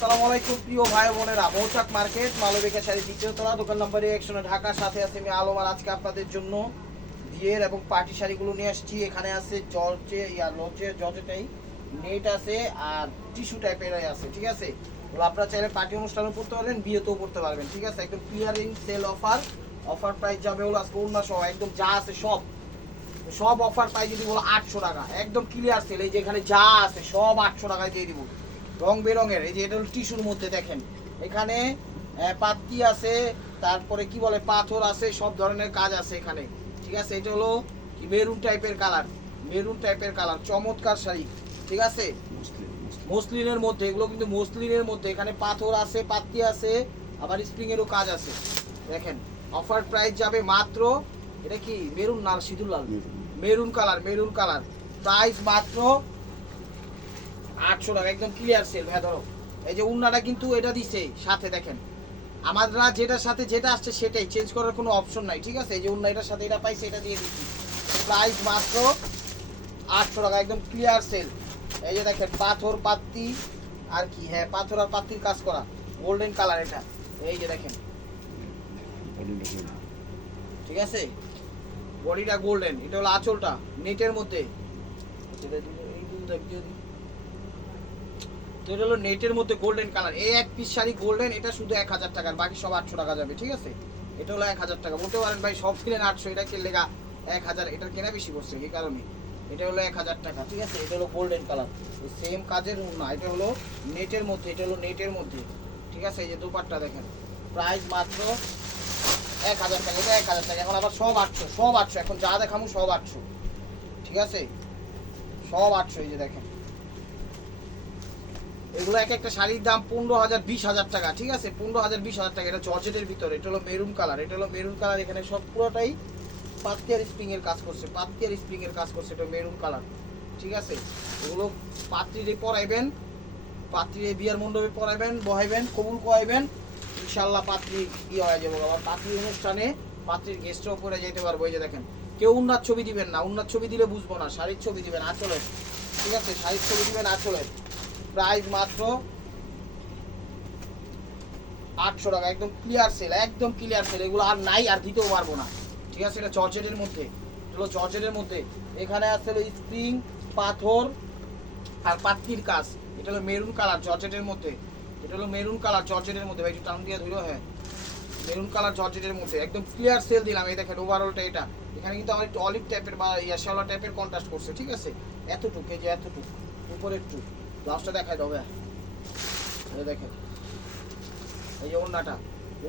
আসসালামু আলাইকুম প্রিয় ভাই বোনেরা, মৌচাক মার্কেট মালবিকা শাড়ি দ্বিতীয় তলা, দোকান নম্বর 100 ঢাকা। সাথে আছে আমি আলম। আর আজকে আপনাদের জন্য বিয়ের এবং পার্টি শাড়িগুলো নিয়ে আসছি। এখানে আছে জর্জেটাই নেট আছে আর টিস্যু টাইপের আছে, ঠিক আছে। ওগুলো আপনারা চাইলে পার্টি অনুষ্ঠানেও পড়তে পারবেন, বিয়েতেও পড়তে পারবেন, ঠিক আছে। একদম ক্লিয়ারিং সেল অফার প্রাইস যাবে হলো আজকে ওড়না সহ একদম যা আছে সব অফার প্রাইস যদি বলো 800 টাকা, একদম ক্লিয়ার সেল। এই যে এখানে যা আছে সব 800 টাকায় দিয়ে দিব, রং বেরঙের। এই যে এটা হলো টিস্যুর মধ্যে, দেখেন এখানে পাত্তি আছে, তারপরে কি বলে পাথর আছে, সব ধরনের কাজ আছে এখানে, ঠিক আছে। এটা হলো মেরুন টাইপের কালার, চমৎকার শাড়ি, ঠিক আছে। মসলিনের মধ্যে, এগুলো কিন্তু মসলিনের মধ্যে, এখানে পাথর আছে, পাত্তি আছে, আবার স্প্রিং এরও কাজ আছে। দেখেন অফার প্রাইস যাবে মাত্র, এটা কি মেরুন না সিঁদুর লাল, মেরুন কালার, প্রাইস মাত্র 800 টাকা, একদম ক্লিয়ার সেল। হ্যাঁ ধরো, এই যে উন্নাটা কিন্তু এটা দিছে সাথে, দেখেন আমরা যেটার সাথে যেটা আসছে সেটাই, চেঞ্জ করার কোনো অপশন নাই, ঠিক আছে। এই যে উন্না এটার সাথে এটা পাইছে, এটা দিয়ে দিচ্ছি, প্রাইস মাত্র 800 টাকা, একদম ক্লিয়ার সেল। এই যে দেখেন পাথর পাত্তি আর কি, হ্যাঁ পাথর আর পাত্তির কাজ করা, গোল্ডেন কালার এটা। এই যে দেখেন, ঠিক আছে, বডিটা গোল্ডেন। এটা হলো আঁচলটা নেটের মধ্যে, এটা হলো নেটের মধ্যে গোল্ডেন কালার। এই এক পিস শাড়ি গোল্ডেন, এটা শুধু 1000 টাকার, বাকি সব 800 টাকা যাবে, ঠিক আছে। এটা হলো 1000 টাকা। বলতে পারেন ভাই সব কিনেন 800, এটা কি লেগা 1000, এটার কেনা বেশি পড়ছে এই কারণে। এটা হলো 1000 টাকা, ঠিক আছে। এটা হলো গোল্ডেন কালার, সেম কাজের না। এটা হলো নেটের মধ্যে, ঠিক আছে। এই যে দুপাট্টা দেখেন, প্রাইস মাত্র 1000 টাকা, এটা 1000 টাকা। এখন আবার সব 800, এখন যা দেখামু সব 800, ঠিক আছে, সব 800। এই যে দেখেন এগুলো এক একটা শাড়ির দাম 15,000 20,000 টাকা, ঠিক আছে, 15,000 20,000 টাকা। এটা জর্জেটের ভিতরে, এটা হলো মেরুন কালার, এখানে সব পুরোটাই পাত্তি আর স্প্রিং এর কাজ করছে, এটা মেরুন কালার, ঠিক আছে। এগুলো পাত্রীরে পরাইবেন, পাত্রীরে বিয়ার মণ্ডপে পরাইবেন, বহাইবেন, কবুল করাইবেন, ইনশাল্লাহ পাত্রী হয়ে যাবো। আবার পাত্রী অনুষ্ঠানে পাত্রীর গেস্টও পরে যেতে পারবো। এই যে দেখেন, কেউ উন্নার ছবি দিবেন না, উন্নার ছবি দিলে বুঝবো না, শাড়ির ছবি দিবেন আঁচলের, ঠিক আছে, শাড়ির ছবি দিবেন আঁচলের। প্রাইস মাত্র 800 টাকা, একদম ক্লিয়ার সেল, এগুলো আর নাই, আর দিতেও পারবো না, ঠিক আছে। এটা জর্জেটের মধ্যে, এখানে আছে স্প্রিং, পাথর আর পাত্তির কাজ। এটা হলো মেরুন কালার জর্জেটের মধ্যে, ভাই একটু টান দিয়ে ধরো, হ্যাঁ মেরুন কালার জর্জেটের মধ্যে, একদম ক্লিয়ার সেল দিলাম। এই দেখেন ওভারঅলটা এটা, এখানে কিন্তু আমার একটু অলিভ টাইপের বা ইয়াশাওয়ালা টাইপের কন্ট্রাস্ট করছে, ঠিক আছে। এতটুকু, এই যে এতটুকু উপরে একটু, ব্লাউজটা দেখাই দেবে, এই দেখেন এই যে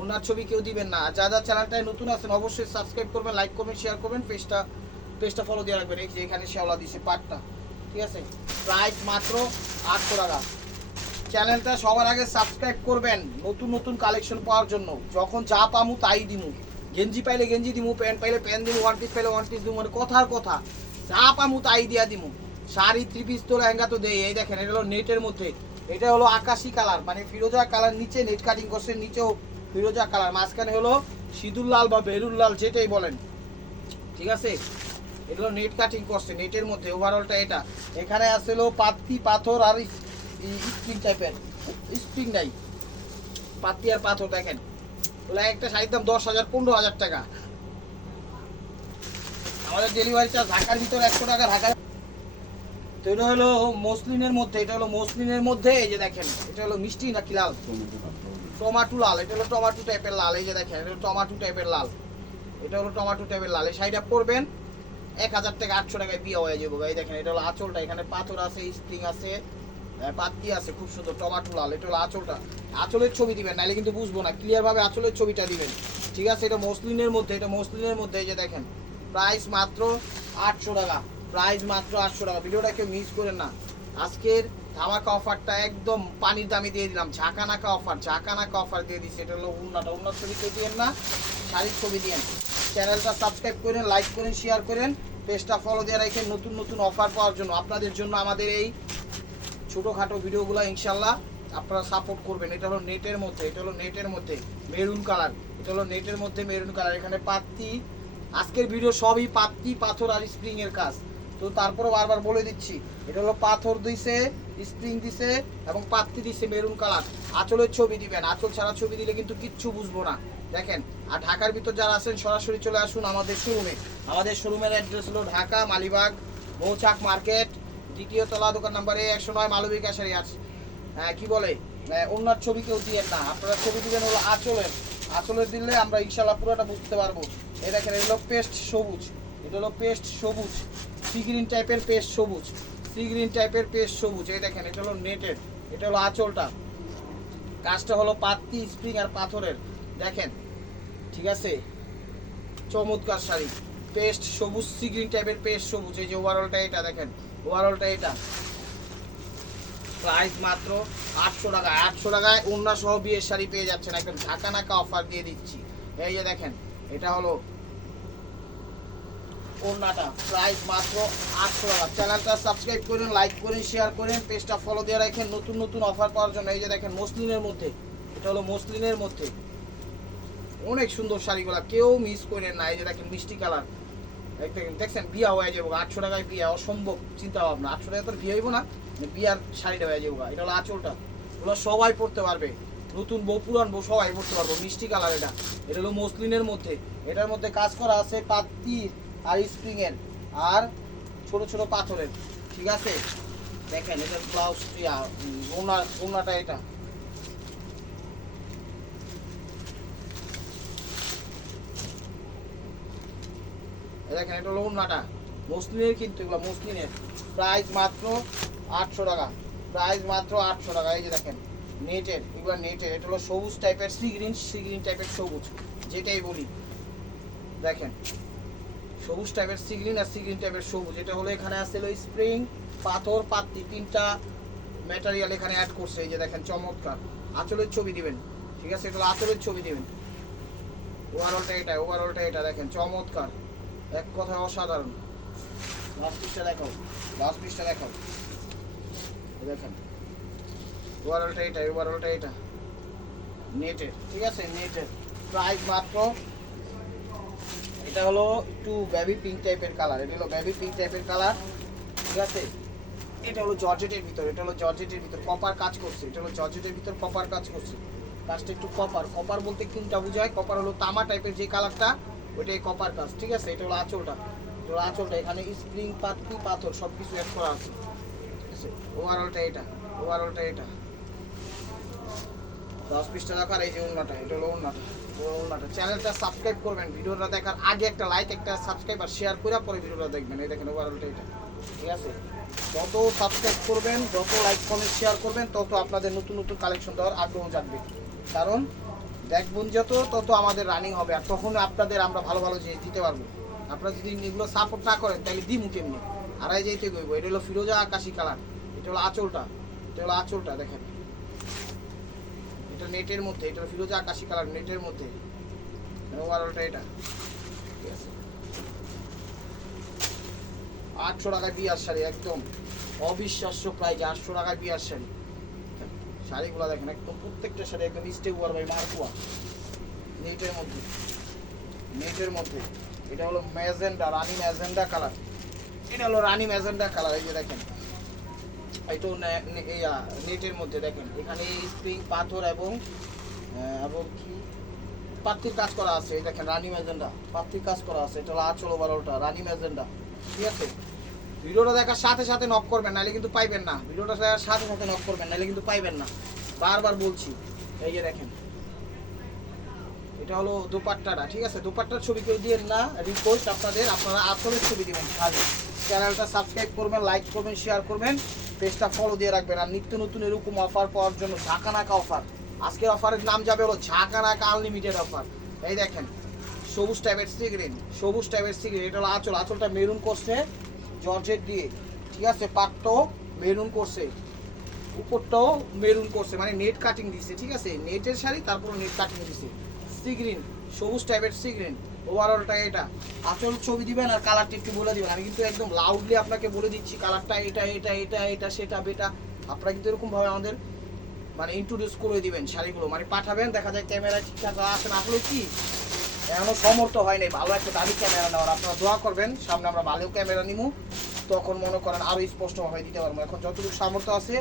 ওনার ছবি কেউ দিবেন না। যা চ্যানেলটায় নতুন আছেন অবশ্যই সাবস্ক্রাইব করবেন, লাইক করবেন, শেয়ার করবেন, পেজটা ফলো দিয়ে রাখবেন। এই যে এখানে শেওলা দিছে পাটটা, ঠিক আছে, প্রাইস মাত্র 800 টাকা। চ্যানেলটা সবার আগে সাবস্ক্রাইব করবেন নতুন কালেকশন পাওয়ার জন্য। যখন যা পামু তাই দিমু, গেঞ্জি পাইলে গেঞ্জি দিমু, প্যান্ট পাইলে প্যান্ট দিমু, ওয়ান পিস পাইলে ওয়ান পিস দিমু, মানে কথার কথা, যা পামু তাই দিয়া দিমু। শাড়ি, থ্রি পিস তো লেহেঙ্গা তো দেই। এই দেখেন এটা হলো নেটের মধ্যে, এটা হলো আকাশি কালার, মানে ফিরোজা কালার, নিচে নেট কাটিং করছে, নিচেও ফিরোজা কালার, মাঝখানে হলো সিঁদুর লাল বা বেরুল লাল যেটাই বলেন, ঠিক আছে। এটা হলো নেট কাটিং করছে নেটের মধ্যে, ওভারঅলটা এটা। এখানে আছে হলো পাত্তি, পাথর আর স্প্রিং টাইপের, স্প্রিং নাই, পাত্তি আর পাথর। দেখেন ওগুলো একটা শাড়ির দাম 10,000 15,000 টাকা। আমাদের ডেলিভারি চার্জ ঢাকার ভিতরে 100 টাকা, ঢাকা। তো এটা হলো মসলিনের মধ্যে, এই যে দেখেন এটা হলো মিষ্টি নাকি লাল, টমাটো লাল, এটা হলো টমাটো টাইপের লাল। এই যে দেখেন এটা হলো টমাটো টাইপের লাল, এই শাড়িটা পরবেন 1000 টাকা, 800 টাকায় বিয়ে হয়ে যাবো। এই দেখেন এটা হলো আঁচলটা, এখানে পাথর আছে, স্প্রিং আছে, পাত্তি আছে, খুব সুন্দর টমাটো লাল। এটা হলো আঁচলটা, আঁচলের ছবি দিবেন, নাহলে কিন্তু বুঝবো না, ক্লিয়ার ভাবে আঁচলের ছবিটা দিবেন, ঠিক আছে। এটা মসলিনের মধ্যে, এই যে দেখেন প্রাইস মাত্র 800 টাকা, ভিডিওটা কেউ মিস করেন না। আজকের ধামাকা অফারটা একদম পানির দামে দিয়ে দিলাম, ঝাঁকানাকা অফার দিয়ে দিচ্ছি। এটা হলো উন্নার ছবি কেউ দিয়েন না, শাড়ির ছবি দিয়েন। চ্যানেলটা সাবস্ক্রাইব করেন, লাইক করেন, শেয়ার করেন, পেজটা ফলো দিয়ে রাখেন নতুন অফার পাওয়ার জন্য। আপনাদের জন্য আমাদের এই ছোটোখাটো ভিডিওগুলো ইনশাল্লাহ আপনারা সাপোর্ট করবেন। এটা হলো নেটের মধ্যে, মেরুন কালার, এখানে পাত্তি। আজকের ভিডিও সবই পাত্তি, পাথর আর স্প্রিং এর কাজ। তো তারপরে বারবার বলে দিচ্ছি, এটা হলো পাথর দিছে, স্প্রিং দিছে এবং পাত্তি দিছে মেরুন কালার। আঁচলের ছবি দিবেন, আঁচল ছাড়া ছবি দিলে কিন্তু কিচ্ছু বুঝবো না। দেখেন, আর ঢাকার ভিতর যারা আছেন সরাসরি চলে আসুন আমাদের শোরুমে। আমাদের শোরুমের অ্যাড্রেস হলো ঢাকা মালিবাগ মৌচাক মার্কেট, দ্বিতীয় তলা, দোকান নাম্বারে 109, মালবিক আশারি আছে। কি বলে, অন্যার ছবি কেউ দিয়েন না, আপনারা ছবি দিবেন হলো আঁচলের। আঁচলের দিলে আমরা ইনশাল্লাহ পুরোটা বুঝতে পারবো। এই দেখেন, এগুলো পেস্ট সবুজ, এটা হলো পেস্ট সবুজ, সি গ্রিন টাইপের পেস্ট সবুজ, সি গ্রিন টাইপের পেস্ট সবুজ। এই দেখেন, এটা হলো নেটের, এটা হলো আঁচলটা, কাজটা হলো পাত্তি স্প্রিং আর পাথরের। দেখেন, ঠিক আছে, চমৎকার শাড়ি, পেস্ট সবুজ, সি গ্রিন টাইপের পেস্ট সবুজ। এই যে ওভারঅলটা এটা দেখেন, ওভারঅলটা এটা, প্রাইস মাত্র 800 টাকা। 800 টাকায় ওড়না সহ বিয়ের শাড়ি পেয়ে যাচ্ছেন, একদম ঢাকা নাকা অফার দিয়ে দিচ্ছি। এই যে দেখেন, এটা হলো ওড়নাটা, প্রাইস মাত্র 800 টাকা। চ্যানেলটা সাবস্ক্রাইব করেন, লাইক করেন, শেয়ার করেন, পেজটা ফলো দিয়ে রাখেন নতুন নতুন অফার পাওয়ার জন্য। এই যে দেখেন, মসলিনের মধ্যে, এটা হলো মসলিনের মধ্যে, অনেক সুন্দর শাড়িগুলা, কেউ মিস করেন না। এই যে দেখেন, মিষ্টি কালার, দেখছেন, বিয়া হয়ে যাবো 800 টাকায়, বিয়া অসম্ভব চিন্তা ভাবনা। 800 টাকা তো বিয়ে হইব না, বিয়ার শাড়িটা হয়ে যাবো। এটা হলো আঁচলটা, ওগুলো সবাই পরতে পারবে, নতুন বউ পুরান বউ সবাই পরতে পারবো। মিষ্টি কালার, এটা এটা হলো মসলিনের মধ্যে, এটার মধ্যে কাজ করা আছে পাত্তির আর স্প্রিং এর আর ছোট ছোট পাথরের, ঠিক আছে। দেখেন, এটার ব্লাউজ, ওড়নাটা এটা, দেখেন, এটা হলো ওড়নাটা, মসলিনের কিন্তু, এগুলো মসলিনের, প্রাইস মাত্র 800 টাকা, প্রাইস মাত্র 800 টাকা। এই যে দেখেন, নেটের, এগুলো নেটের, এটা হলো সবুজ টাইপের, সি গ্রিন টাইপের সবুজ, যেটাই বলি। দেখেন, সবুজ টাইপের সি গ্রিন আর সি গ্রিন টাইপের সবুজ। এটা হলো, এখানে আছে হলো স্প্রিং, পাথর, পাত্তি, তিনটা ম্যাটেরিয়াল এখানে অ্যাড করছে। এই যে দেখেন, চমৎকার। আঁচলের ছবি দিবেন, ঠিক আছে, এটা হলো আঁচলের ছবি দিবেন। ওভারঅলটা এটা, ওভারঅলটা এটা, দেখেন, চমৎকার, এক কথায় অসাধারণ। লাস্ট পিসটা দেখাও, লাস্ট পিসটা দেখাও, দেখেন, ওভারঅলটা এটা, ওভারঅলটা এটা, নেটের, ঠিক আছে, নেটের, প্রাইস মাত্র, এটা হলো একটু বেবি পিঙ্ক টাইপের কালার, এটা হলো বেবি পিঙ্ক টাইপের কালার, ঠিক আছে। এটা হলো জর্জেটের ভিতর, এটা হলো জর্জেটের ভিতর কপার কাজ করছে, এটা হলো জর্জেটের ভিতর কপার কাজ করছে। কাজটা একটু কপার, কপার বলতে কোনটা বোঝায়, কপার হলো তামা টাইপের যে কালারটা, ওইটাই কপার কাজ, ঠিক আছে। এটা হলো আঁচলটা, এটা হলো আঁচলটা, এখানে স্প্রিং, পাত্তি, পাথর সব কিছু অ্যাড করা আছে, ঠিক আছে। ওভারঅলটা এটা, ওভারঅলটা এটা, 10 পিসটা দেখার। এই যে ওড়নাটা, এটা হলো ওড়নাটা, ওড়নাটা। চ্যানেলটা সাবস্ক্রাইব করবেন, ভিডিওটা দেখার আগে একটা লাইক, একটা সাবস্ক্রাইব আর শেয়ার করে পরে ভিডিওটা দেখবেন। এই দেখেন, ওভারঅলটা এটা, ঠিক আছে। যত সাবস্ক্রাইব করবেন, যত লাইক কমেন্ট শেয়ার করবেন, তত আপনাদের নতুন নতুন কালেকশন দেওয়ার আগ্রহ জাগবে। কারণ দেখবেন যত, তত আমাদের রানিং হবে, আর তখন আপনাদের আমরা ভালো ভালো জিনিস দিতে পারবো। আপনারা যদি এগুলো সাপোর্ট না করেন, তাহলে দিমু কেমনি, আড়াই যাইতে গইব। এটা হলো ফিরোজা আকাশি কালার, এটা হলো আঁচলটা, এটা হলো আঁচলটা, দেখেন, এটা নেটের মধ্যে, এটা ফিরোজা আকাশি কালার, নেটের মধ্যে, ওভারঅলটা এটা, ঠিক আছে। 800 টাকায় বিয়ার শাড়ি, একদম অবিশ্বাস্য প্রাইস, 800 টাকায় বিয়ার শাড়ি। শাড়িগুলো দেখেন, একদম প্রত্যেকটা শাড়ি একদম স্টেপ ওয়ার বাই মার্কুয়া, নেটের মধ্যে, নেটের মধ্যে। এটা হলো ম্যাজেন্ডা, রানী ম্যাজেন্ডা কালার, এটা হলো রানী ম্যাজেন্ডা কালার। এই যে দেখেন, এটা নেটের মধ্যে, দেখেন, এখানে স্প্রিং, পাথর এবং কি পাত্তির কাজ করা আছে। এই দেখেন, রানী ম্যাজেন্ডা, পাত্তির কাজ করা আছে। এটা হলো আঁচল, ওভারঅলটা রানী ম্যাজেন্ডা, ঠিক আছে। ভিডিওটা দেখার সাথে সাথে নক করবেন, নাহলে কিন্তু পাইবেন না। ভিডিওটা দেখার সাথে সাথে নক করবেন, নাহলে কিন্তু পাইবেন না, বারবার বলছি। এই যে দেখেন, এটা হলো দোপাট্টাটা, ঠিক আছে। দোপাট্টার ছবি কেউ দিয়েন না, রিকোয়েস্ট আপনাদের, আপনারা আঁচলের ছবি দিবেন খালি। চ্যানেলটা সাবস্ক্রাইব করবেন, লাইক করবেন, শেয়ার করবেন, পেজটা ফলো দিয়ে রাখবেন। আর নিত্য নতুন এরকম অফার পাওয়ার জন্য ঝাঁকানাকা অফার, আজকের অফারের নাম যাবে হলো ঝাঁকানাকা আনলিমিটেড অফার। এই দেখেন, সবুজ টাইপের সি গ্রিন, সবুজ টাইপের সি গ্রিন, এটা হলো আঁচল, আঁচলটা মেরুন করছে জর্জেট দিয়ে, ঠিক আছে। পাটটাও মেরুন করছে, উপরটাও মেরুন করছে, মানে নেট কাটিং দিছে, ঠিক আছে। নেটের শাড়ি, তারপর নেট কাটিং দিছে, সি গ্রিন, সবুজ টাইপের সি গ্রিন। ওভারঅলটা এটা, আঁচল ছবি দিবেন আর কালারটা একটু বলে দিবেন। আমি কিন্তু একদম লাউডলি আপনাকে বলে দিচ্ছি কালারটা এটা, এটা, এটা, এটা, সেটা, বেটা। আপনারা কিন্তু এরকমভাবে আমাদের মানে ইন্ট্রোডিউস করে দিবেন শাড়িগুলো, মানে পাঠাবেন, দেখা যায় ক্যামেরায় ঠিকঠাক আসে না। আসলে কি, এখনো সমর্থ হয় নাই ভালো একটা দামি ক্যামেরা নেওয়ার। আপনারা দোয়া করবেন, সামনে আমরা ভালো ক্যামেরা নিব, তখন মনে করেন আরো স্পষ্টভাবে দিতে পারবো। এখন যতটুকু সামর্থ্য আছে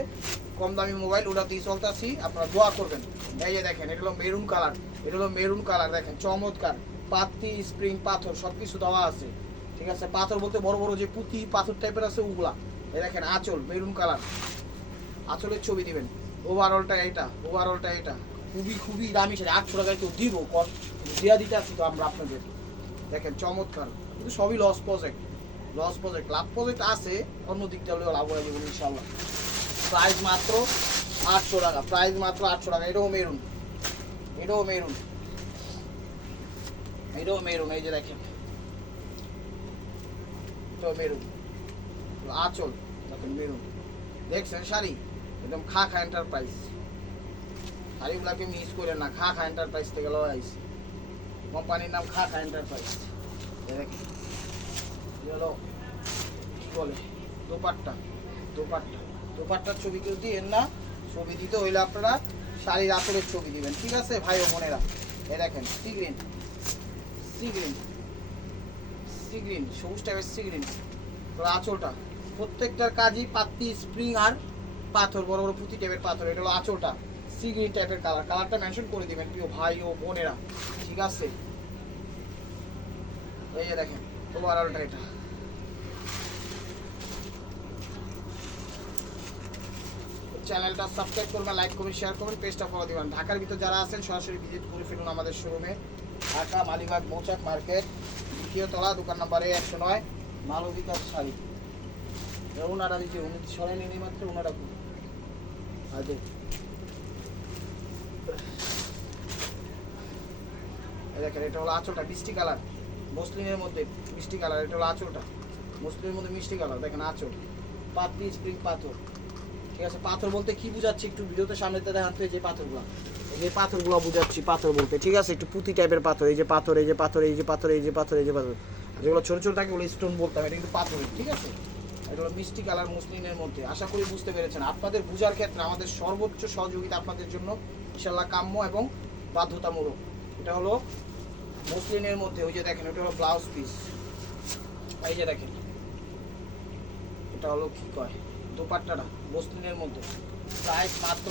কম দামি মোবাইল ওটাতেই চলতেছি, আপনারা দোয়া করবেন। এই যে দেখেন এটা হলো মেরুন কালার, এটা হলো মেরুন কালার, দেখেন চমৎকার পাতি স্প্রিং পাথর সব কিছু দেওয়া আছে, ঠিক আছে। পাথর বলতে বড় বড় যে পুঁতি পাথর টাইপের আছে ওগুলা। এই দেখেন আঁচল মেরুন কালার, আঁচলের ছবি দিবেন। ওভারঅলটা এটা, ওভারঅলটা এটা খুবই খুবই দামি শাড়ি। 800 টাকায় তো দিব, দেওয়া দিতে আসছি তো আমরা আপনাদের। দেখেন চমৎকার, কিন্তু সবই লস প্রজেক্ট, লস প্রজেক্ট। লাভ প্রজেক্ট আছে, অন্য দিক দিয়ে হলেও লাভ হয়ে যাবে ইনশাল্লাহ। প্রাইস মাত্র 800 টাকা, প্রাইস মাত্র 800 টাকা। এটাও মেরুন, এটাও মেরুন, এটাও মেরুন। এই যে দেখেন এটাও মেরুন, আঁচল দেখেন মেরুন। দেখছেন শাড়ি একদম খা এন্টারপ্রাইজ, শাড়িগুলাকে মিস করে না। খা এন্টারপ্রাইজ থেকে লওয়া আইছে, কোম্পানির নাম খা এন্টারপ্রাইজ। দেখেন হলো কি বলে দোপাট্টা, দোপাট্টা, দোপাট্টার ছবি কেউ দিয়েন না। ছবি দিতে হইলে আপনারা শাড়ির আঁচলের ছবি দিবেন, ঠিক আছে ভাই ও বোনেরা। এ দেখেন sea green, sea green, sea green, সবুজ টাইপের সি গ্রিন। আঁচলটা প্রত্যেকটার কাজই পাতি স্প্রিং আর পাথর, বড় বড় পুঁতি টাইপের পাথর। এটা হলো আঁচলটা সি গ্রিন টাইপের কালার। কালারটা মেনশন করে দিবেন প্রিয় ভাই ও বোনেরা, ঠিক আছে। এই যে দেখেন ওভারঅলটা এটা। চ্যানেলটা সাবস্ক্রাইব করবেন, লাইক করবেন, শেয়ার করবেন, পেজটা ফলো দিবেন। ঢাকার ভিতর যারা আছেন সরাসরি ভিজিট করে ফেলুন আমাদের শোরুমে, ঢাকা মালিবাগ মৌচাক মার্কেট, দ্বিতীয় তলা, দোকান নাম্বারে 109, মালবিকার শাড়ি। ওনারা দিচ্ছে, উনি সরাই নেই মাত্র ওনারা আগে। দেখেন এটা হলো আঁচলটা মিষ্টি কালার, মসলিনের মধ্যে মিষ্টি কালার। এটা হলো আঁচলটা মসলিনের মধ্যে মিষ্টি কালার। দেখেন আঁচল পাতি স্প্রিং পাথর, ঠিক আছে। পাথর বলতে কি বুঝাচ্ছি একটু ভিডিওতে সামনেতে দেখান তো। এই যে পাথরগুলো, এই যে পাথরগুলো বুঝাচ্ছি পাথর বলতে, ঠিক আছে। একটু পুঁতি টাইপের পাথর, এই যে পাথর, এই যে পাথর, এই যে পাথর, এই যে পাথর, এই যে পাথর। যেগুলো ছোটো ছোটো থাকে ওগুলো স্টোন বলতাম, এটা কিন্তু পাথরের, ঠিক আছে। এটা হলো মিষ্টি কালার মসলিনের মধ্যে। আশা করি বুঝতে পেরেছেন। আপনাদের বোঝার ক্ষেত্রে আমাদের সর্বোচ্চ সহযোগিতা আপনাদের জন্য ইনশাল্লাহ কাম্য এবং বাধ্যতামূলক। এটা হলো মসলিনের মধ্যে, ওই যে দেখেন এটা হলো ব্লাউজ পিস। এই যে দেখেন এটা হলো কি কয় দোপাট্টাটা মসলিনের মধ্যে। প্রাইস মাত্র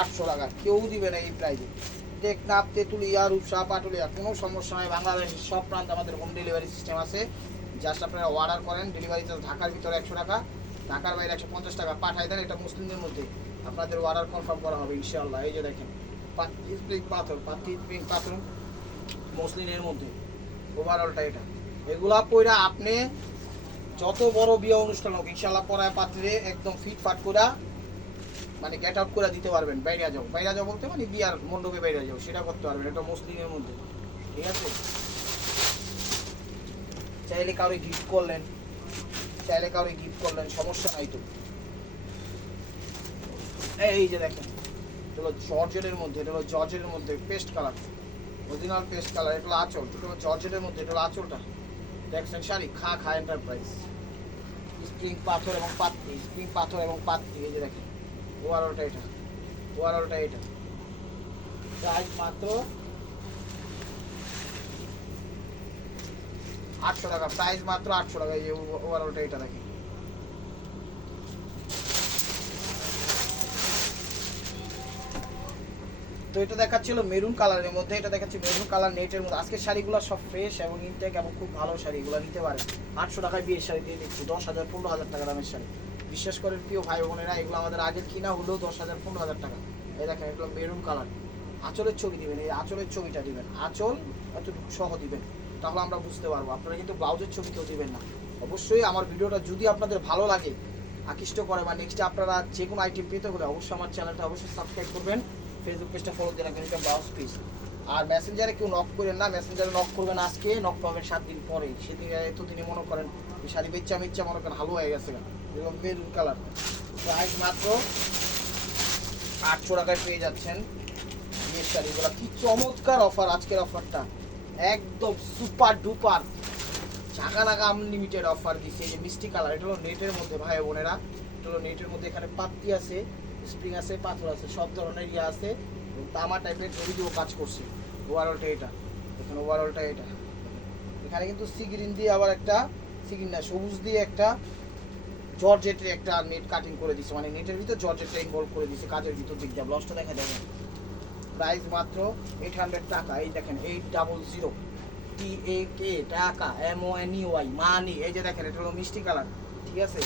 800 টাকা, কেউ দিবে না এই প্রাইসে। টেকনাফ, তেঁতুলিয়া, রূপসা, পাটুলিয়া কোনো সমস্যা নয়। বাংলাদেশের সব প্রান্তে আমাদের হোম ডেলিভারি সিস্টেম আছে। জাস্ট আপনারা অর্ডার করেন, ডেলিভারি চার্জ ঢাকার ভিতরে 100 টাকা, ঢাকার বাইরে 150 টাকা পাঠাই দেন। এটা মুসলিমদের মধ্যে আপনাদের অর্ডার কনফার্ম করা হবে ইনশাআল্লাহ। এই যে দেখেন পাতি স্প্রিং পাথর, পাতি স্প্রিং পাথর মসলিনের মধ্যে। ওভারঅলটা এটা। এগুলা পয়রা আপনি যত বড় বিয়ে অনুষ্ঠান হোক ইনশাআল্লাহ পরায় পাত্রে একদম ফিটফাট করে মানে গেট আউট করে দিতে পারবেন। বাইরে যাও, বাইরে যাও বলতে মানে বিয়ার মণ্ডপে বাইরে যাও, সেটা করতে পারবেন। এটা মুসলিমের মধ্যে, ঠিক আছে। চাইলে কাউকে গিফট করলেন, চাইলে কাউকে গিফট করলেন, সমস্যা নাই তো। এই যে দেখেন এটা হলো জর্জেটের মধ্যে, এটা হলো জর্জেটের মধ্যে paste colour, original paste colour. এটা হলো আঁচল, এটা হলো জর্জেটের মধ্যে, এটা হলো আঁচলটা। দেখছেন শাড়ি খা এন্টারপ্রাইজ, স্প্রিং পাথর এবং পাত্তি, স্প্রিং পাথর এবং পাত্তি। এই যে দেখেন ওভারঅলটা এটা, ওভারঅলটা এটা। প্রাইস মাত্র 800 টাকা, প্রাইস মাত্র 800 টাকা। এই যে ওভারঅলটা এটা দেখেন। তো এটা দেখাচ্ছিল মেরুন কালারের মধ্যে, এটা দেখাচ্ছি মেরুন কালার নেটের মধ্যে। আজকের শাড়িগুলো সব ফ্রেশ এবং ইনটেক এবং খুব ভালো শাড়ি, এগুলো নিতে পারেন। 800 টাকায় বিয়ের শাড়ি দিয়ে দিচ্ছি, 10,000 15,000 টাকা দামের শাড়ি। বিশ্বাস করেন প্রিয় ভাই বোনেরা, এগুলো আমাদের আগের কিনা হলেও 10,000 15,000 টাকা। এই দেখেন এগুলো মেরুন কালার। আঁচলের ছবি দিবেন, এই আঁচলের ছবিটা দিবেন, আঁচল এতটুকু সহ দিবেন, তাহলে আমরা বুঝতে পারবো। আপনারা কিন্তু ব্লাউজের ছবি কেউ দিবেন না। অবশ্যই আমার ভিডিওটা যদি আপনাদের ভালো লাগে, আকৃষ্ট করে, বা নেক্সটে আপনারা যে কোনো আইটেম পেতে হলে অবশ্যই আমার চ্যানেলটা অবশ্যই সাবস্ক্রাইব করবেন, ফেসবুক পেজটা ফলো দিয়ে রাখবেন। এটা ব্লাউজ পিস। আর মেসেঞ্জারে কেউ নক করেন না, মেসেঞ্জারে নক করবেন আজকে, নক পাবেন 7 দিন পরে। সেদিন এতদিনই মনে করেন শাড়ি বেচ্চা মিচ্চা মনে করেন হালুয়া হয়ে গেছে। এবং মেরুন কালার, প্রাইস মাত্র 800 টাকায় পেয়ে যাচ্ছেন বিয়ের শাড়িগুলো। কি চমৎকার অফার আজকের অফারটা, একদম সুপার ডুপার ঝাঁকা নাকা আনলিমিটেড অফার দিচ্ছে। এই যে মিষ্টি কালার, এটা হলো নেটের মধ্যে ভাই বোনেরা, এটা হলো নেটের মধ্যে। এখানে পাত্তি আছে, স্প্রিং আছে, পাথর আছে, সব ধরনের ইয়ে আছে, তামা টাইপের জড়ি দিয়েও কাজ করছে। ওভারঅলটা এটা দেখেন, ওভারঅলটা এটা এখানে কিন্তু সি গ্রিন দিয়ে আবার একটা সি গ্রিন না সবুজ দিয়ে একটা জর্জেটের একটা নেট কাটিং করে দিছে, মানে নেটের ভিতর জর্জেটটা ইনভলভ করে দিছে কাজের ভিতর দিক দিয়ে। ব্লাউজটা দেখা দেখেন, প্রাইস মাত্র 800 টাকা। এই দেখেন 800 TAK টাকা MONEY মানি। এই যে দেখেন এটা হলো মিষ্টি কালার, ঠিক আছে।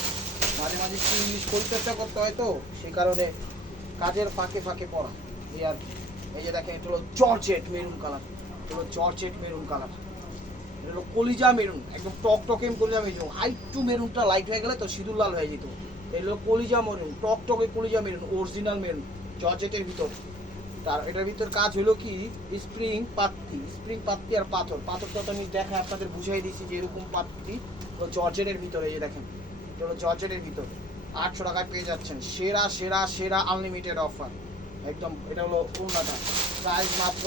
মাঝে মাঝে একটু ইংলিশ পরিচর্যা করতে হয় তো, সেই কারণে কাজের ফাঁকে ফাঁকে পড়া এই আর কি। এই যে দেখেন এটা হলো জর্জেট মেরুন কালার, এটা হলো জর্জেট মেরুন কালার, এটা হলো কলিজা মেরুন, একদম টক টকে কলিজা মেরুন। আরেকটু মেরুনটা লাইট হয়ে গেলে তো সিঁদুর লাল হয়ে যেত। এটা হলো কলিজা মেরুন, টক টকে কলিজা মেরুন, অরিজিনাল মেরুন জর্জেটের ভিতর। তার এটার ভিতর কাজ হলো কি স্প্রিং পাত্তি আর পাথর। পাথরটা তো আমি দেখা আপনাদের বুঝাই দিয়েছি যে এরকম পাত্তি জর্জেটের ভিতরে। এই যে দেখেন এটা হলো জর্জেটের ভিতর, 800 টাকায় পেয়ে যাচ্ছেন। সেরা সেরা সেরা আনলিমিটেড অফার একদম। এটা হলো ওড়নাটা, প্রাইস মাত্র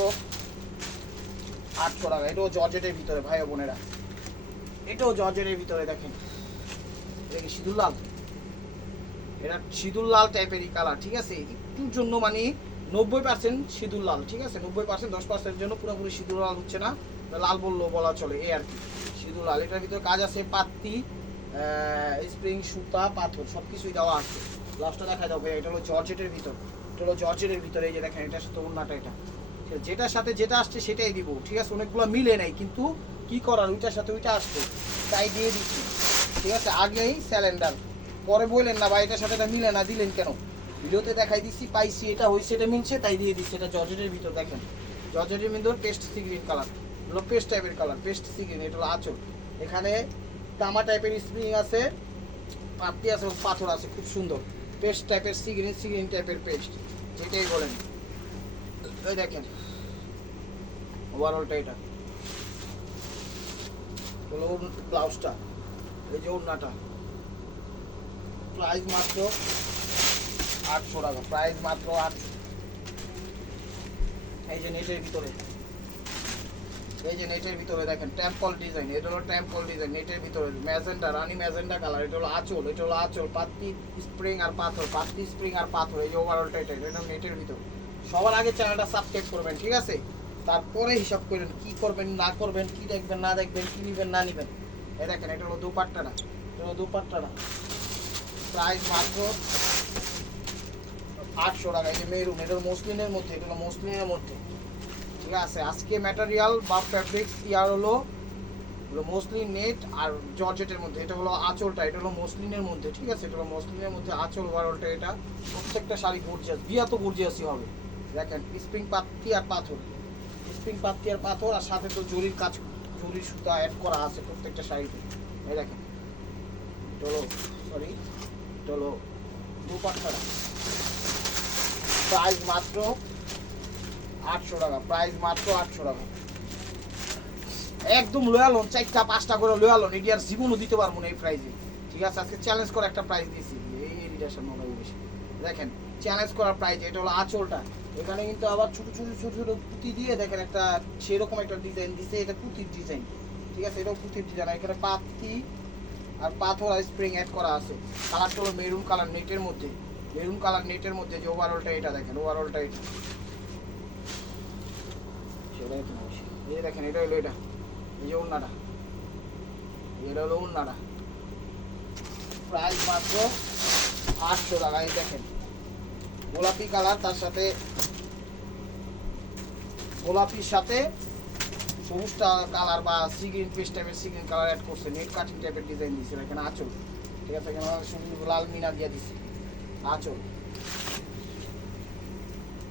800 টাকা। এটাও জর্জেটের ভিতরে ভাই বোনেরা, এটাও জর্জেটের ভিতরে। দেখেন এটা কি সিঁদুর লাল, এটা সিঁদুর লাল টাইপেরই কালার, ঠিক আছে। একটুর জন্য মানে 90% সিঁদুর লাল, ঠিক আছে। 90% 10% জন্য পুরোপুরি সিঁদুর লাল হচ্ছে না, লাল বললেও বলা চলে, এই আর কি সিঁদুর লাল। এটার ভিতরে কাজ আছে পাত্তি, স্প্রিং, সুতা, পাথর সব কিছুই দেওয়া আছে। লাস্টটা দেখা যাবে। এটা হলো জর্জেটের ভিতর, এটা হলো জর্জেটের ভিতরে। এই যে দেখেন এটার সাথে ওড়নাটা, এটা যেটার সাথে যেটা আসছে সেটাই দিব, ঠিক আছে। অনেকগুলো মিলে নাই কিন্তু কি করার, ওইটার সাথে ওইটা আসছে তাই দিয়ে দিচ্ছি, ঠিক আছে। আগেই স্যালেন্ডার, পরে বললেন না ভাই এটার সাথে এটা মিলে না, দিলেন কেন? ভিডিওতে দেখাই দিচ্ছি, পাইছি, এটা হয়েছে, এটা মিলছে তাই দিয়ে দিচ্ছি। এটা জর্জেটের ভিতর দেখেন, জর্জেটের ভিতর পেস্ট সি গ্রিন কালার, হলো পেস্ট টাইপের কালার, পেস্ট সি গ্রিন। এটা হলো আঁচল, এখানে তামা টাইপের স্প্রিং আছে, পাত্তি আছে, পাথর আছে, খুব সুন্দর পেস্ট টাইপের সি গ্রিন টাইপের পেস্ট, যেটাই বলেন। এই দেখেন ওভারঅলটা, এটা হলো ব্লাউজটা, এই যে ওড়নাটা। প্রাইস মাত্র 800 টাকা, প্রাইস মাত্র 800। এই যে নেটের ভিতরে, এই যে নেটের ভিতরে দেখেন টেম্পল ডিজাইন, এটা হলো টেম্পল ডিজাইন নেটের ভিতরে, ম্যাজেন্টা, রানী ম্যাজেন্টা কালার। এটা হলো আঁচল, এটা হলো আঁচল, পাত্তি স্প্রিং আর পাথর, পাত্তি স্প্রিং আর পাথর। এই যে ওভারঅলটা এটা, এটা নেটের ভিতর। সবার আগে চ্যানেলটা সাবস্ক্রাইব করবেন, ঠিক আছে। তারপরে হিসাব করেন কি করবেন না করবেন, কি দেখবেন না দেখবেন, কি নিবেন না নিবেন। এই দেখেন এটা হলো দুপাট্টাটা, এটা হলো দুপাট্টাটা, প্রাইস মাত্র 800 টাকা। এই যে মেরুন, এটা হলো মসলিনের মধ্যে, এটা হলো মসলিনের মধ্যে, ঠিক আছে। আজকে ম্যাটেরিয়াল বা ফ্যাব্রিক্স ইয়ার হলো মসলিন নেট আর জর্জেটের মধ্যে। এটা হলো আঁচলটা, এটা হলো মসলিনের মধ্যে, ঠিক আছে। এটা হলো মসলিনের মধ্যে আঁচল, ওভারঅলটা এটা। প্রত্যেকটা শাড়ি গর্জিয়াস, বিয়া তো গর্জিয়াসই হবে। দেখেন স্প্রিং পাত্তি আর পাথর, স্প্রিং পাত্তি আর পাথর, আর সাথে তো জরির কাজ, জরির সুতা অ্যাড করা আছে প্রত্যেকটা শাড়িতে। এই দেখেন এটা হলো, সরি এটা হলো দুপাট্টাটা, প্রাইস মাত্র 800 টাকা, প্রাইস মাত্র 800 টাকা। একদম লয়ালন, 4টা 5টা করে লয়ালন, এটি আর জীবনও দিতে পারবো না এই প্রাইসে, ঠিক আছে। আজকে চ্যালেঞ্জ করে একটা প্রাইস দিয়েছি, এই এডিটার সামনে বেশি দেখেন চ্যালেঞ্জ করার প্রাইস। এটা হলো আঁচলটা, এখানে কিন্তু আবার ছোট ছোট ছোট ছোট পুঁতি দিয়ে দেখেন একটা সেরকম একটা ডিজাইন দিছে, এটা পুঁতির ডিজাইন, ঠিক আছে। এটাও পুঁতির ডিজাইন, এখানে পাত্তি আর পাথর আর স্প্রিং অ্যাড করা আছে। কালারটা হলো মেরুন কালার নেটের মধ্যে, মেরুন কালার নেটের মধ্যে। যে ওভারঅলটা এটা দেখেন, ওভারঅলটা এটা, এই দেখেন এটা হলো এটা, এই যে ওড়নাটা, এটা হলো ওড়নাটা, প্রাইস মাত্র 800 টাকা। এই দেখেন গোলাপি কালার, তার সাথে গোলাপির সাথে সবুজটা কালার বা সিগ্রিন পেস্ট টাইপের সিগ্রিন কালার অ্যাড করছে, নেট কাটিং টাইপের ডিজাইন দিচ্ছে। এখানে আঁচল, ঠিক আছে, এখানে সুন্দর লাল মিনা দিয়ে দিচ্ছে আঁচল।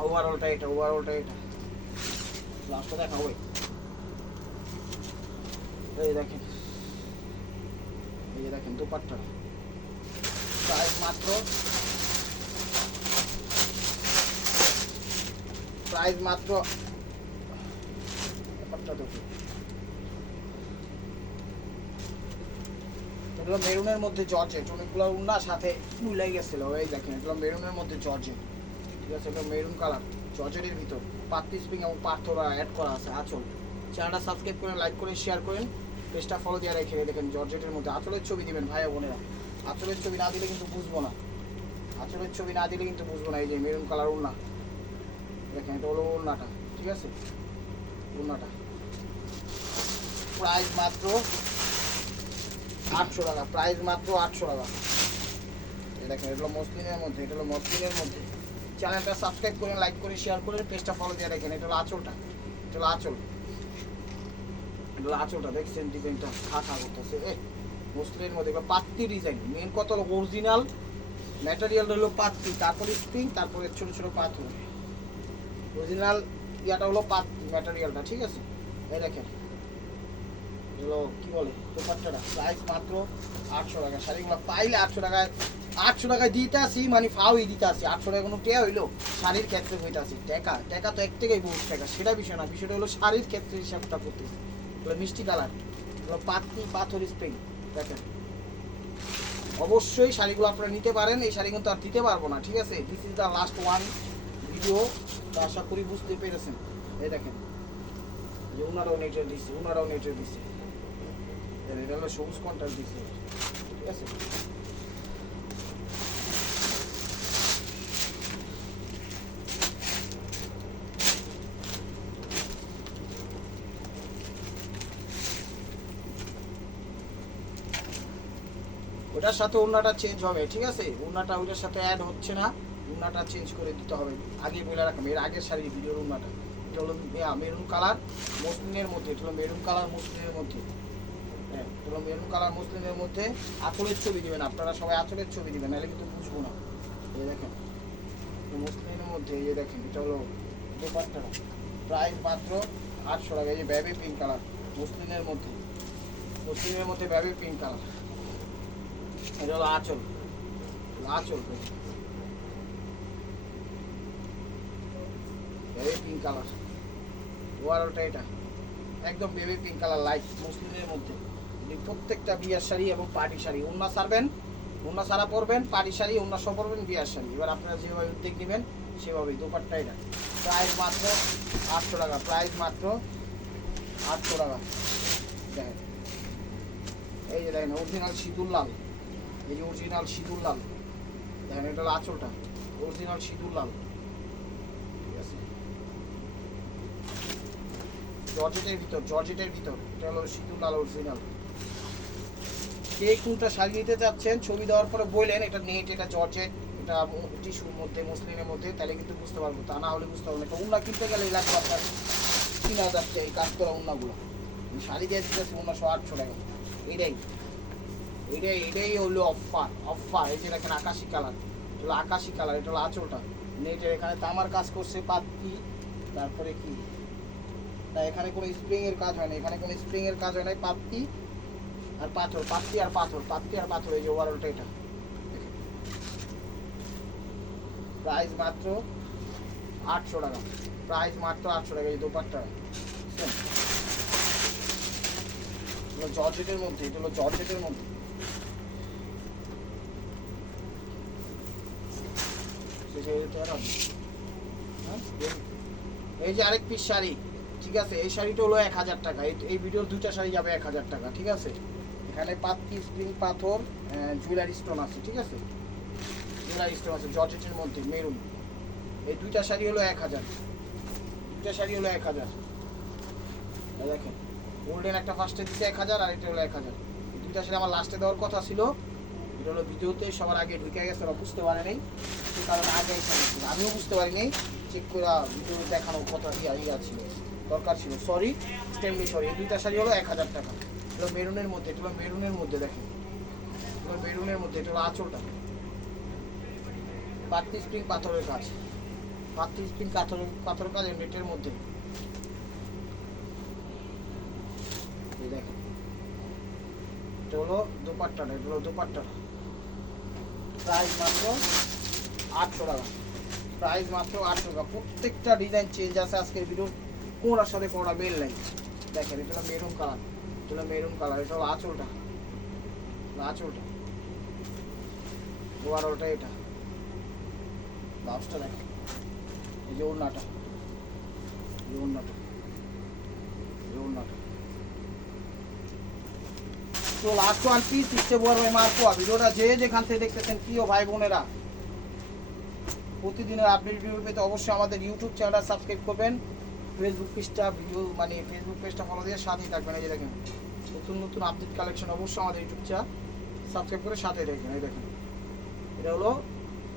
ওভারঅলটা এটা, ওভারঅলটা এটা, লাস্টটা দেখা হবে। এই দেখেন, এই যে দেখেন দুপাট্টা, প্রাইস মাত্র, প্রাইস মাত্র, ব্যাপারটা দেখুন এগুলো মেরুনের মধ্যে জর্জেট, অনেকগুলো উন্না সাথে মিলাই গেছিল। এই দেখেন এগুলো মেরুনের মধ্যে জর্জেট, ঠিক আছে। এটা মেরুন কালার জর্জেটের ভিতর, পাত্তি স্প্রিং এবং পাথর অ্যাড করা আছে। আঁচল, চ্যানেলটা সাবস্ক্রাইব করেন, লাইক করেন, শেয়ার করেন, পেজটা ফলো দিয়ে রেখে। দেখেন জর্জেটের মধ্যে আঁচলের ছবি দিবেন ভাই বোনেরা, আঁচলের ছবি না দিলে কিন্তু বুঝবো না, আঁচলের ছবি না দিলে কিন্তু বুঝবো না। এই যে মেরুন কালার উন্না, দেখেন এটা হলো ওড়নাটা, ঠিক আছে, ওড়নাটা। প্রাইস মাত্র 800 টাকা, প্রাইস মাত্র 800 টাকা। দেখেন এটা হলো মসলিনের মধ্যে, এটা হলো মসলিনের মধ্যে। চ্যানেলটা সাবস্ক্রাইব করে লাইক করে শেয়ার করে পেজটা ফলো দিয়ে রাখেন। এটা হলো আঁচলটা, এটা হলো আঁচল, এটা হলো আঁচলটা। দেখছেন ডিজাইনটা খা করতেছে মসলিনের মধ্যে। এগুলো পাত্তি ডিজাইন, মেন কত হলো অরিজিনাল ম্যাটেরিয়াল হলো পাত্তি, তারপরে স্প্রিং, তারপরে ছোট ছোট পাথর। অরিজিনাল ইয়াটা হলো পাত্তি ম্যাটেরিয়ালটা, ঠিক আছে। এই দেখেন এগুলো কি বলে দোপাট্টাটা, প্রাইস মাত্র 800 টাকা। শাড়িগুলো পাইলে 800 টাকায়, 800 টাকায় দিতে আসি, মানে ফাওই দিতে আসি। 800 টাকা কোনো টেয়া হইলো শাড়ির ক্ষেত্রে হইতে আসি। টাকা তো এক টাকাই বহুত টাকা, সেটা বিষয় না। বিষয়টা হলো শাড়ির ক্ষেত্রে হিসাবটা করতেছি। এগুলো মিষ্টি কালার, এগুলো পাত্তি পাথর স্প্রিং। দেখেন অবশ্যই শাড়িগুলো আপনারা নিতে পারেন। এই শাড়ি কিন্তু আর দিতে পারবো না, ঠিক আছে। This is the last one video, তো আশা করি বুঝতে পেরেছেন। এই দেখেন যে ওনারাও নেটের দিচ্ছে, ওনারাও নেটের দিচ্ছে। এটা হলো সবুজ কন্ট্রাস্ট দিচ্ছে, ঠিক আছে। ওটার সাথে ওড়নাটা চেঞ্জ হবে, ঠিক আছে। ওড়নাটা ওইটার সাথে অ্যাড হচ্ছে না, ওড়নাটা চেঞ্জ করে দিতে হবে। আগে বলে রাখলাম, এর আগের শাড়ির ভিডিওর ওড়নাটা এটা হলো মেরুন কালার মসলিনের মধ্যে। এটা হলো মেরুন কালার মসলিনের মধ্যে, হ্যাঁ এটা হলো মেরুন কালার মসলিনের মধ্যে। আঁচলের ছবি দিবেন আপনারা, সবাই আঁচলের ছবি দিবেন, নাহলে কিন্তু বুঝবো না। এই দেখেন মসলিনের মধ্যে, এই যে দেখেন এটা হলো দোপাট্টাটা, প্রাইস মাত্র 800 টাকা। এই যে বেবি পিঙ্ক কালার মসলিনের মধ্যে, মসলিনের মধ্যে বেবি পিঙ্ক কালার। এটা হলো আঁচল, আঁচল বেবি পিঙ্ক কালার। ওয়ারটা এটা একদম বেবি পিঙ্ক কালার লাইট মসলিনের মধ্যে। প্রত্যেকটা বিয়ার শাড়ি এবং পার্টি শাড়ি ওড়না ছাড়বেন, ওড়না ছাড়া পরবেন, পার্টি শাড়ি ওড়না সহ পরবেন, বিয়ার শাড়ি। এবার আপনারা যেভাবে উদ্যোগ নেবেন সেভাবেই। দোপাট্টা এটা প্রাইস মাত্র 800 টাকা, প্রাইস মাত্র 800 টাকা। দেখেন এই যে দেখেন অরিজিনাল সিঁদুর লাল, এই যে অরিজিনাল সিঁদুর লাল। দেখেন এটা হলো আঁচলটা, অরিজিনাল সিঁদুর লাল, ঠিক আছে। জর্জেটের ভিতর, জর্জেটের ভিতর এটা হলো সিঁদুর লাল অরিজিনাল। কে কোনটা শাড়ি নিতে চাচ্ছেন ছবি দেওয়ার পরে বললেন এটা নেট, এটা জর্জেট, এটা টিস্যুর মধ্যে, মসলিনের মধ্যে, তাহলে কিন্তু বুঝতে পারবো। তা না হলে বুঝতে পারবো না। একটা উন্না কিনতে গেলে লাগবে আপনার 3000 টাকা। এই কাজ করা উন্নাগুলো শাড়ি দিয়ে দিতে উন্না 800 টাকা। এটাই এটাই এটাই হলো অফার, অফার। এই যে দেখেন আকাশি কালার, এটা হলো আকাশি কালার, এটা হলো আঁচলটা নেটের। এখানে তামার কাজ করছে পাত্তি, তারপরে কি না এখানে কোনো স্প্রিং এর কাজ হয় না, এখানে কোনো স্প্রিং এর কাজ হয় না, পাত্তি আর পাথর, পাত্তি আর পাথর, পাত্তি আর পাথর। এই যে ওভারঅলটা এটা প্রাইস মাত্র 800 টাকা, প্রাইস মাত্র 800 টাকা। এই দোপাট্টা জর্জেটের মধ্যে, এটা হলো জর্জেটের মধ্যে। এই যে আরেক পিস শাড়ি, ঠিক আছে। এই শাড়িটা হলো 1000 টাকা। এই ভিডিওর দুইটা শাড়ি যাবে 1000 টাকা, ঠিক আছে। এখানে পাত্তি স্প্রিং পাথর জুয়েলারি স্টোন আছে, ঠিক আছে। জুয়েলারি স্টোন আছে জর্জেটের মধ্যে মেরুন। এই দুইটা শাড়ি হলো 1000, দুইটা শাড়ি হলো 1000। দেখেন গোল্ডেন একটা ফার্স্টে দিচ্ছে 1000, আর এটা হলো 1000। এই দুইটা শাড়ি আমার লাস্টে দেওয়ার কথা ছিল, এটা হলো ভিডিওতে সবার আগে ঢুকে গেছে, ওরা বুঝতে পারে নাই, সে কারণে আগে আমিও বুঝতে পারিনি। চেক করে ভিডিও দেখানোর কথা ইয়া ছিল, দরকার ছিল, সরি, এক্সট্রিমলি সরি। এই দুইটা শাড়ি হলো 1000 টাকা। এটা মেরুনের মধ্যে, এটা হলো মেরুনের মধ্যে। দেখেন এটা মেরুনের মধ্যে, এটা হলো আঁচলটা পাত্তি স্প্রিং পাথরের কাজ, পাত্তি স্প্রিং পাথরের কাজ নেটের মধ্যে। দেখেন এটা হলো দোপাট্টাটা, এটা হলো দোপাট্টাটা, প্রাইস মাত্র 800 টাকা, প্রাইস মাত্র 800 টাকা। প্রত্যেকটা ডিজাইন চেঞ্জ আছে আজকের ভিডিও, কোনটার সাথে কোনটা মেল নাই। দেখেন এটা হলো মেরুন কালার, এটা হলো মেরুন কালার, এটা হলো আঁচলটা, আঁচলটা ওভারঅলটা এটা। ব্লাউজটা দেখেন, এই যে ওড়নাটা, এই ওড়নাটা, এই ওড়নাটা। তো লাস্ট ওয়ান পিস ইচ্ছে বড় মার্কো। ভিডিওটা যে যেখান থেকে দেখতেছেন প্রিয় ভাই বোনেরা, প্রতিদিনের আপডেট ভিডিও পেতে অবশ্যই আমাদের ইউটিউব চ্যানেলটা সাবস্ক্রাইব করবেন, ফেসবুক পেজটা ভিডিও মানে ফেসবুক পেজটা ফলো দিয়ে সাথেই থাকবেন। এই যে দেখেন নতুন নতুন আপডেট কালেকশন অবশ্যই আমাদের ইউটিউব চ্যানেল সাবস্ক্রাইব করে সাথে দেখবেন। এই দেখেন এটা হলো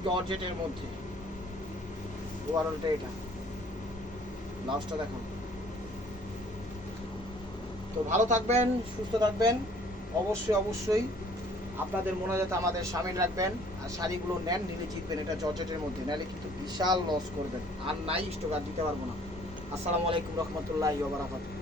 জর্জেটের মধ্যে, ওভারঅলটা এটা, লাস্টটা দেখো। তো ভালো থাকবেন, সুস্থ থাকবেন, অবশ্যই অবশ্যই আপনাদের মোনাজাতে আমাদের শামিল রাখবেন। আর শাড়িগুলো নেন, নিলে জিতবেন। এটা জর্জেটের মধ্যে, নাহলে কিন্তু বিশাল লস করবেন। আর নাই স্টক আর দিতে পারবো না। আসসালামু আলাইকুম রহমতুল্লাহি ওয়া বারাকাতুহু।